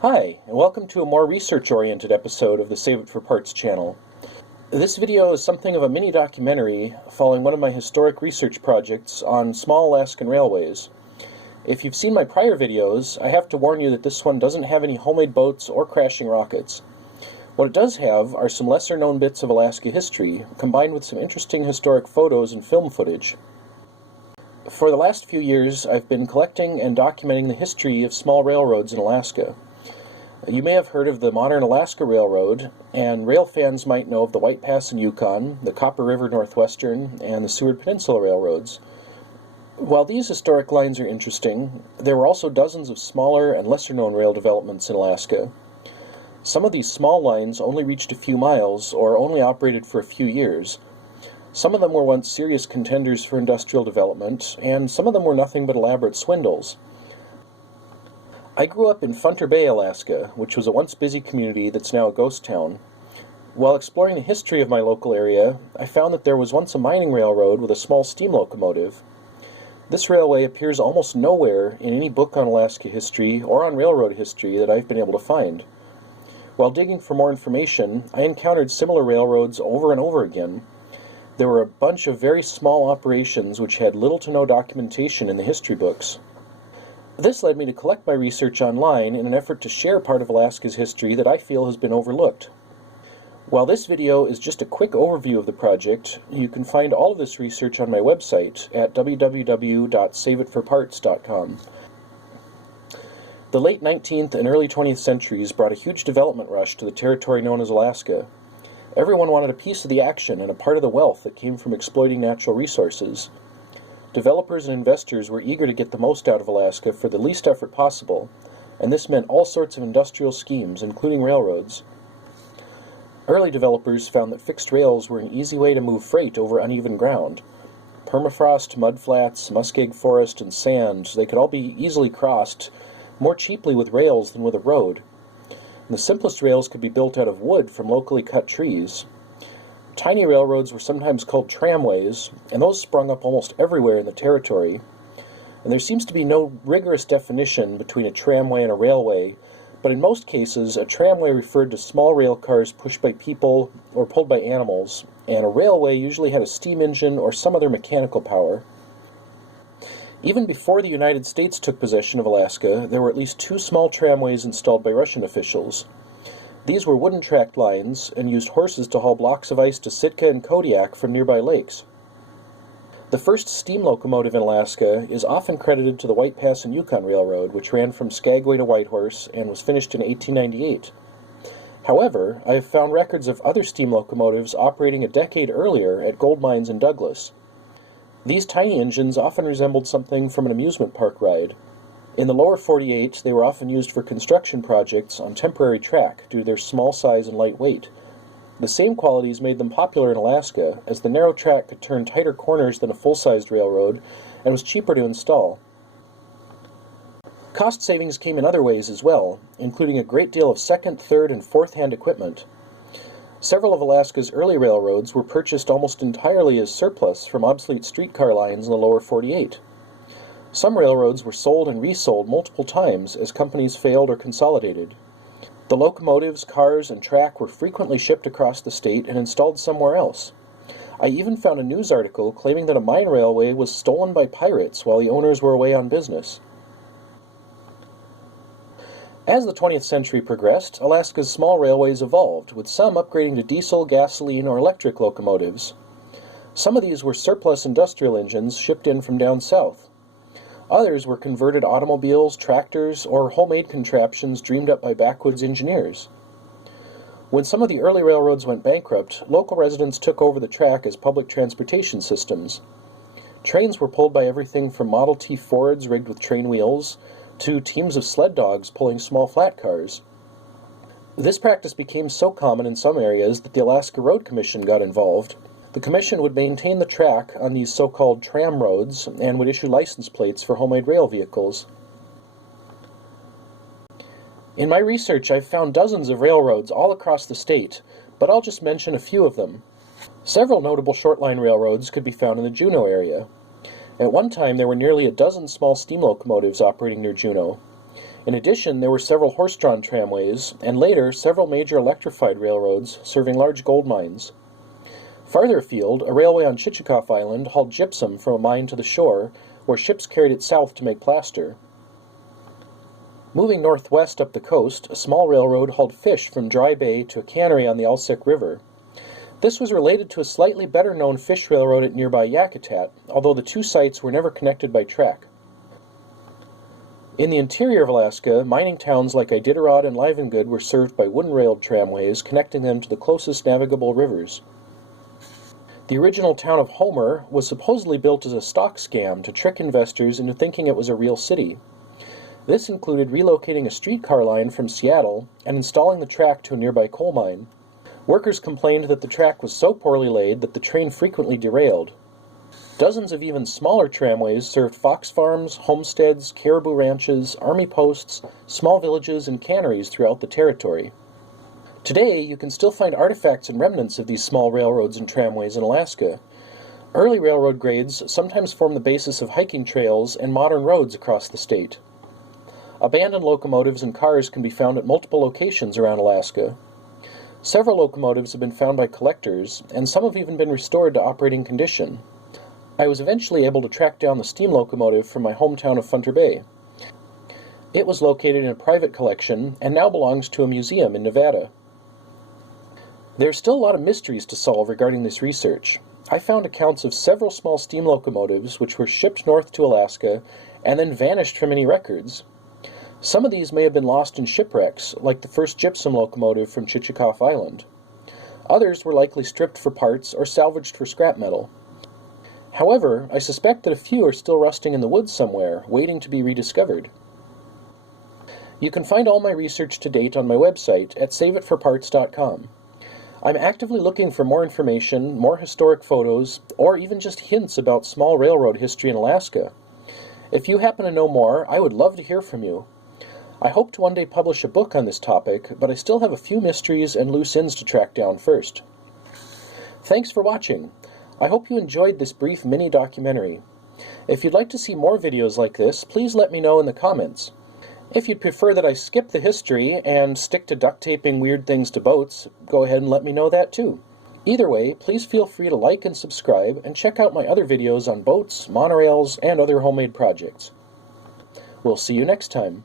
Hi, and welcome to a more research-oriented episode of the Save It for Parts channel. This video is something of a mini-documentary following one of my historic research projects on small Alaskan railways. If you've seen my prior videos, I have to warn you that this one doesn't have any homemade boats or crashing rockets. What it does have are some lesser-known bits of Alaska history, combined with some interesting historic photos and film footage. For the last few years, I've been collecting and documenting the history of small railroads in Alaska. You may have heard of the modern Alaska Railroad, and rail fans might know of the White Pass and Yukon, the Copper River Northwestern, and the Seward Peninsula Railroads. While these historic lines are interesting, there were also dozens of smaller and lesser-known rail developments in Alaska. Some of these small lines only reached a few miles, or only operated for a few years. Some of them were once serious contenders for industrial development, and some of them were nothing but elaborate swindles. I grew up in Funter Bay, Alaska, which was a once busy community that's now a ghost town. While exploring the history of my local area, I found that there was once a mining railroad with a small steam locomotive. This railway appears almost nowhere in any book on Alaska history or on railroad history that I've been able to find. While digging for more information, I encountered similar railroads over and over again. There were a bunch of very small operations which had little to no documentation in the history books. This led me to collect my research online in an effort to share part of Alaska's history that I feel has been overlooked. While this video is just a quick overview of the project, you can find all of this research on my website at www.saveitforparts.com. The late 19th and early 20th centuries brought a huge development rush to the territory known as Alaska. Everyone wanted a piece of the action and a part of the wealth that came from exploiting natural resources. Developers and investors were eager to get the most out of Alaska for the least effort possible, and this meant all sorts of industrial schemes, including railroads. Early developers found that fixed rails were an easy way to move freight over uneven ground. Permafrost, mudflats, muskeg forest, and sand, they could all be easily crossed more cheaply with rails than with a road. And the simplest rails could be built out of wood from locally cut trees. Tiny railroads were sometimes called tramways, and those sprung up almost everywhere in the territory. And there seems to be no rigorous definition between a tramway and a railway, but in most cases, a tramway referred to small rail cars pushed by people or pulled by animals, and a railway usually had a steam engine or some other mechanical power. Even before the United States took possession of Alaska, there were at least 2 small tramways installed by Russian officials. These were wooden-tracked lines and used horses to haul blocks of ice to Sitka and Kodiak from nearby lakes. The first steam locomotive in Alaska is often credited to the White Pass and Yukon Railroad, which ran from Skagway to Whitehorse and was finished in 1898. However, I have found records of other steam locomotives operating a decade earlier at gold mines in Douglas. These tiny engines often resembled something from an amusement park ride. In the lower 48, they were often used for construction projects on temporary track due to their small size and light weight. The same qualities made them popular in Alaska, as the narrow track could turn tighter corners than a full-sized railroad and was cheaper to install. Cost savings came in other ways as well, including a great deal of second, third, and fourth-hand equipment. Several of Alaska's early railroads were purchased almost entirely as surplus from obsolete streetcar lines in the lower 48. Some railroads were sold and resold multiple times as companies failed or consolidated. The locomotives, cars, and track were frequently shipped across the state and installed somewhere else. I even found a news article claiming that a mine railway was stolen by pirates while the owners were away on business. As the 20th century progressed, Alaska's small railways evolved, with some upgrading to diesel, gasoline, or electric locomotives. Some of these were surplus industrial engines shipped in from down south. Others were converted automobiles, tractors, or homemade contraptions dreamed up by backwoods engineers. When some of the early railroads went bankrupt, local residents took over the track as public transportation systems. Trains were pulled by everything from Model T Fords rigged with train wheels to teams of sled dogs pulling small flat cars. This practice became so common in some areas that the Alaska Road Commission got involved. The commission would maintain the track on these so-called tram roads and would issue license plates for homemade rail vehicles. In my research, I've found dozens of railroads all across the state, but I'll just mention a few of them. Several notable short-line railroads could be found in the Juneau area. At one time, there were nearly a dozen small steam locomotives operating near Juneau. In addition, there were several horse-drawn tramways, and later several major electrified railroads serving large gold mines. Farther afield, a railway on Chichikov Island hauled gypsum from a mine to the shore, where ships carried it south to make plaster. Moving northwest up the coast, a small railroad hauled fish from Dry Bay to a cannery on the Alsek River. This was related to a slightly better-known fish railroad at nearby Yakutat, although the two sites were never connected by track. In the interior of Alaska, mining towns like Iditarod and Livengood were served by wooden-railed tramways connecting them to the closest navigable rivers. The original town of Homer was supposedly built as a stock scam to trick investors into thinking it was a real city. This included relocating a streetcar line from Seattle and installing the track to a nearby coal mine. Workers complained that the track was so poorly laid that the train frequently derailed. Dozens of even smaller tramways served fox farms, homesteads, caribou ranches, army posts, small villages, and canneries throughout the territory. Today, you can still find artifacts and remnants of these small railroads and tramways in Alaska. Early railroad grades sometimes form the basis of hiking trails and modern roads across the state. Abandoned locomotives and cars can be found at multiple locations around Alaska. Several locomotives have been found by collectors, and some have even been restored to operating condition. I was eventually able to track down the steam locomotive from my hometown of Funter Bay. It was located in a private collection and now belongs to a museum in Nevada. There are still a lot of mysteries to solve regarding this research. I found accounts of several small steam locomotives which were shipped north to Alaska and then vanished from any records. Some of these may have been lost in shipwrecks, like the first gypsum locomotive from Chichikov Island. Others were likely stripped for parts or salvaged for scrap metal. However, I suspect that a few are still rusting in the woods somewhere, waiting to be rediscovered. You can find all my research to date on my website at saveitforparts.com. I'm actively looking for more information, more historic photos, or even just hints about small railroad history in Alaska. If you happen to know more, I would love to hear from you. I hope to one day publish a book on this topic, but I still have a few mysteries and loose ends to track down first. Thanks for watching. I hope you enjoyed this brief mini-documentary. If you'd like to see more videos like this, please let me know in the comments. If you'd prefer that I skip the history and stick to duct taping weird things to boats, go ahead and let me know that too. Either way, please feel free to like and subscribe, and check out my other videos on boats, monorails, and other homemade projects. We'll see you next time.